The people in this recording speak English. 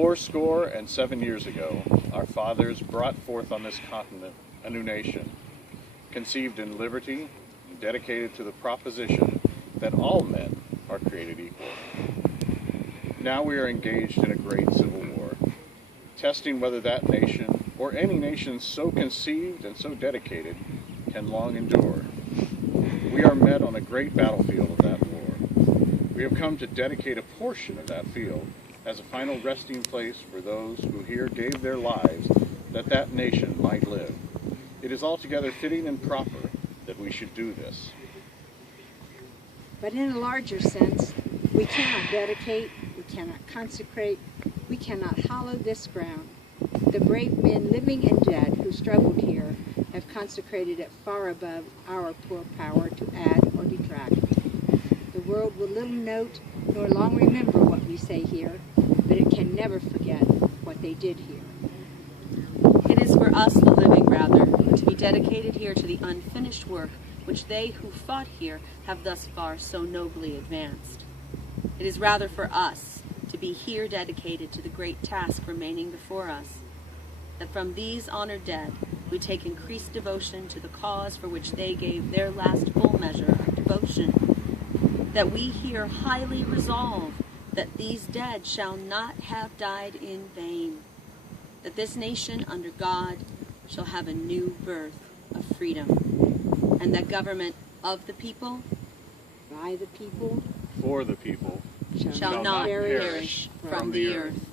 407 years ago, our fathers brought forth on this continent a new nation, conceived in liberty and dedicated to the proposition that all men are created equal. Now we are engaged in a great civil war, testing whether that nation, or any nation so conceived and so dedicated, can long endure. We are met on a great battlefield of that war. We have come to dedicate a portion of that field as a final resting place for those who here gave their lives that that nation might live. It is altogether fitting and proper that we should do this. But in a larger sense, we cannot dedicate, we cannot consecrate, we cannot hallow this ground. The brave men, living and dead, who struggled here, have consecrated it far above our poor power to add or detract. The world will little note nor long remember what we say here, but it can never forget what they did here. It is for us, the living, rather, to be dedicated here to the unfinished work which they who fought here have thus far so nobly advanced. It is rather for us to be here dedicated to the great task remaining before us, that from these honored dead we take increased devotion to the cause for which they gave their last full measure of devotion, that we here highly resolve that these dead shall not have died in vain, that this nation under God shall have a new birth of freedom, and that government of the people, By the people, For the people, shall not perish from the earth.